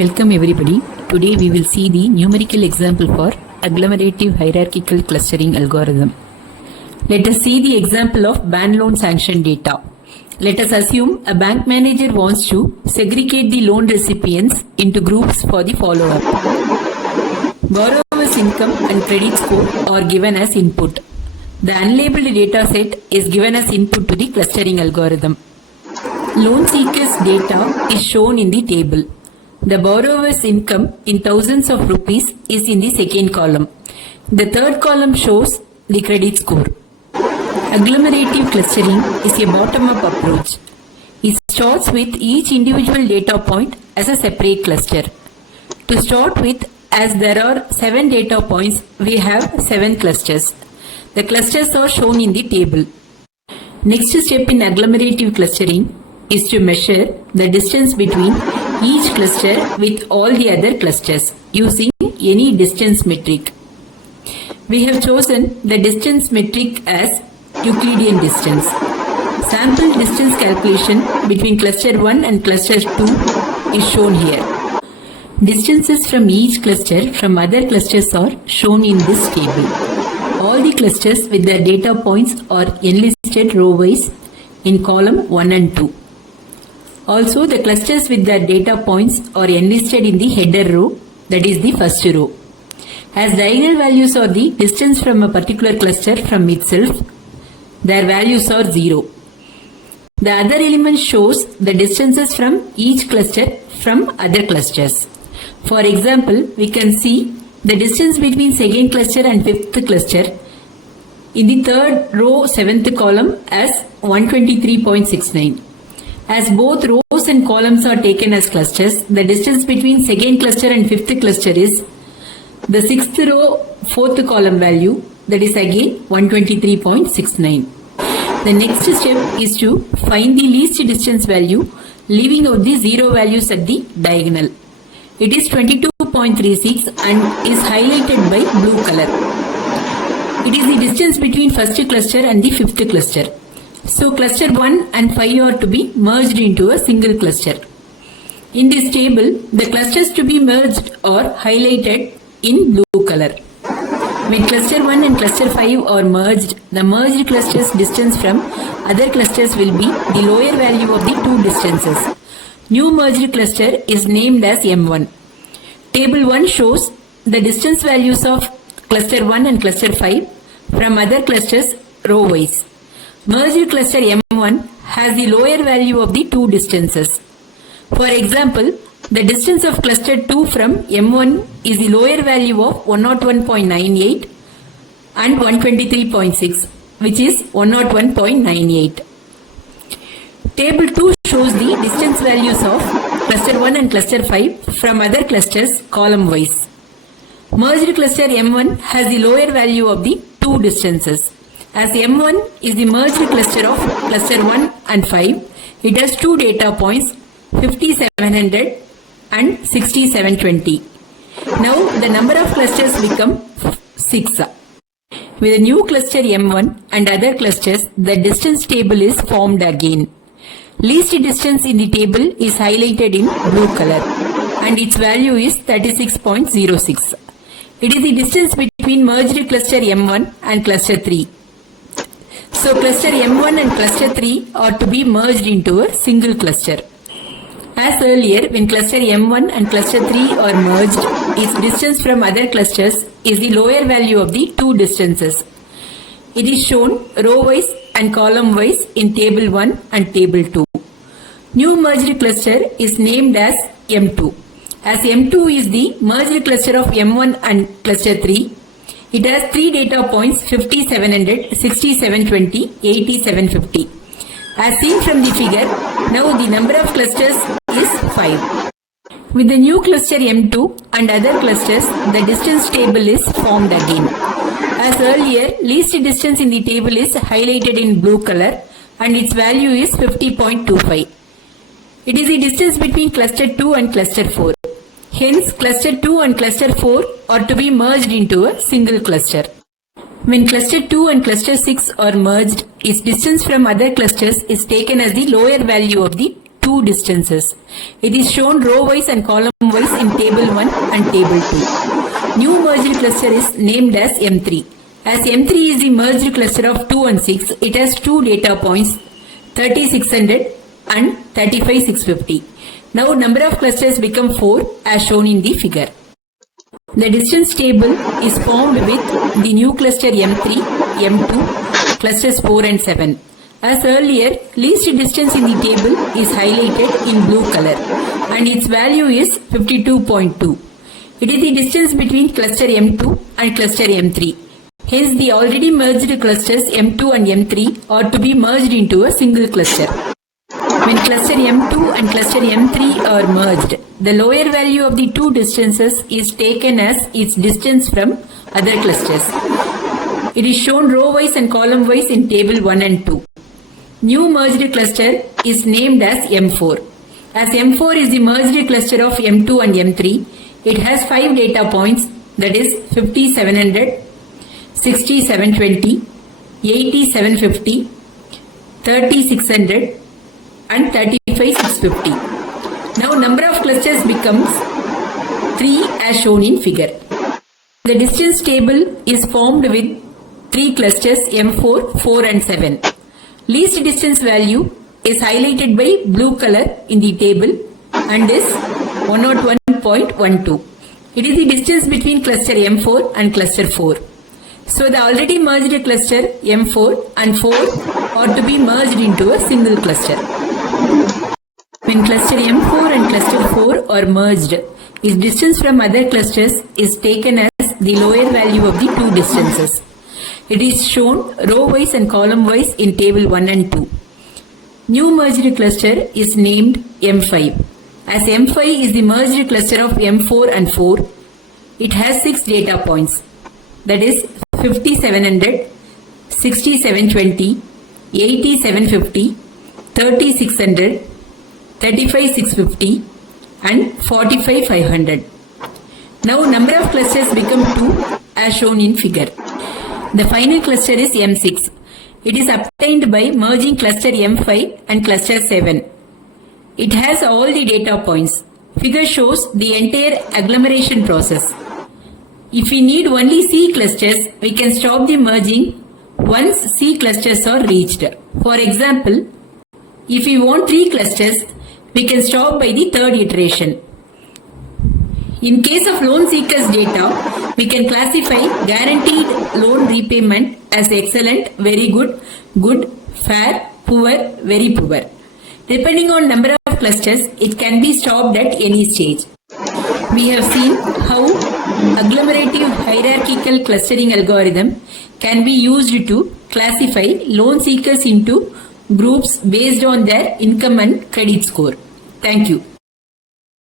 Welcome everybody. Today we will see the numerical example for agglomerative hierarchical clustering algorithm. Let us see the example of bank loan sanction data. Let us assume a bank manager wants to segregate the loan recipients into groups for the follow-up. Borrower's income and credit score are given as input. The unlabeled data set is given as input to the clustering algorithm. Loan seeker's data is shown in the table. The borrower's income in thousands of rupees is in the second column. The third column shows the credit score. Agglomerative clustering is a bottom-up approach. It starts with each individual data point as a separate cluster. To start with, as there are 7 data points, we have 7 clusters. The clusters are shown in the table. Next step in agglomerative clustering is to measure the distance between each cluster with all the other clusters using any distance metric. We have chosen the distance metric as Euclidean distance. Sample distance calculation between cluster 1 and cluster 2 is shown here. Distances from each cluster from other clusters are shown in this table. All the clusters with their data points are enlisted row-wise in column 1 and 2. Also, the clusters with their data points are enlisted in the header row, that is the first row. As diagonal values are the distance from a particular cluster from itself, their values are 0. The other element shows the distances from each cluster from other clusters. For example, we can see the distance between second cluster and fifth cluster in the third row, 7th column as 123.69. As both rows and columns are taken as clusters, the distance between second cluster and fifth cluster is the 6th row, 4th column value, that is again 123.69. The next step is to find the least distance value, leaving out the 0 values at the diagonal. It is 22.36 and is highlighted by blue color. It is the distance between first cluster and the fifth cluster. So cluster 1 and 5 are to be merged into a single cluster. In this table, the clusters to be merged are highlighted in blue color. When cluster 1 and cluster 5 are merged, the merged cluster's distance from other clusters will be the lower value of the two distances. New merged cluster is named as M1. Table 1 shows the distance values of cluster 1 and cluster 5 from other clusters row-wise. Merged cluster M1 has the lower value of the two distances. For example, the distance of cluster 2 from M1 is the lower value of 101.98 and 123.6, which is 101.98. Table 2 shows the distance values of cluster 1 and cluster 5 from other clusters column-wise. Merged cluster M1 has the lower value of the two distances. As M1 is the merged cluster of cluster 1 and 5, it has two data points, 5700 and 6720. Now the number of clusters become 6. With a new cluster M1 and other clusters, the distance table is formed again. Least distance in the table is highlighted in blue color and its value is 36.06. It is the distance between merged cluster M1 and cluster 3. So cluster M1 and cluster 3 are to be merged into a single cluster. As earlier, when cluster M1 and cluster 3 are merged, its distance from other clusters is the lower value of the two distances. It is shown row-wise and column-wise in table 1 and table 2. New merged cluster is named as M2. As M2 is the merged cluster of M1 and cluster 3, it has 3 data points, 5700, 6720, 8750. As seen from the figure, now the number of clusters is 5. With the new cluster M2 and other clusters, the distance table is formed again. As earlier, least distance in the table is highlighted in blue color and its value is 50.25. It is the distance between cluster 2 and cluster 4. Hence, cluster 2 and cluster 4 are to be merged into a single cluster. When cluster 2 and cluster 6 are merged, its distance from other clusters is taken as the lower value of the two two distances. It is shown row-wise and column-wise in table 1 and table 2. New merged cluster is named as M3. As M3 is the merged cluster of 2 and 6, it has two data points 3600 and 35650. Now number of clusters become 4 as shown in the figure. The distance table is formed with the new cluster M3, M2, clusters 4 and 7. As earlier, least distance in the table is highlighted in blue color and its value is 52.2. It is the distance between cluster M2 and cluster M3. Hence, the already merged clusters M2 and M3 are to be merged into a single cluster. When cluster M2 and cluster M3 are merged, the lower value of the two distances is taken as its distance from other clusters. It is shown row-wise and column-wise in table 1 and 2. New merged cluster is named as M4. As M4 is the merged cluster of M2 and M3, it has 5 data points, that is 5700, 6720, 8750, 3600 and 35650. Now number of clusters becomes 3 as shown in figure. The distance table is formed with 3 clusters M4, 4 and 7. Least distance value is highlighted by blue color in the table and is 101.12. It is the distance between cluster M4 and cluster 4. So the already merged cluster M4 and 4 are to be merged into a single cluster. When cluster M4 and cluster 4 are merged, its distance from other clusters is taken as the lower value of the two distances. It is shown row-wise and column-wise in table 1 and 2. New merged cluster is named M5. As M5 is the merged cluster of M4 and 4, it has 6 data points, that is 5700, 6720, 8750, 3600, 35650 and 45500. Now number of clusters become 2 as shown in figure. The final cluster is M6. It is obtained by merging cluster M5 and cluster 7. It has all the data points. Figure shows the entire agglomeration process. If we need only C clusters, we can stop the merging once C clusters are reached. For example, if we want 3 clusters, we can stop by the third iteration. In case of loan seekers data, we can classify guaranteed loan repayment as excellent, very good, good, fair, poor, very poor. Depending on number of clusters, it can be stopped at any stage. We have seen how agglomerative hierarchical clustering algorithm can be used to classify loan seekers into groups based on their income and credit score. Thank you.